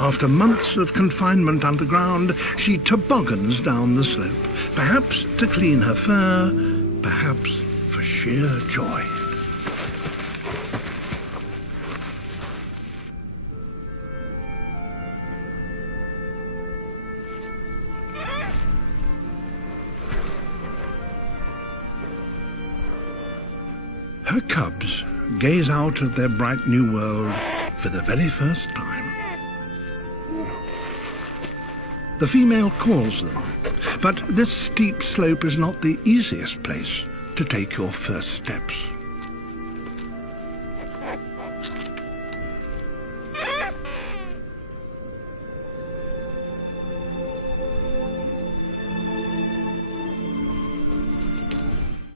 After months of confinement underground, she toboggans down the slope, perhaps to clean her fur, perhaps for sheer joy. Her cubs gaze out at their bright new world for the very first time. The female calls them, but this steep slope is not the easiest place to take your first steps.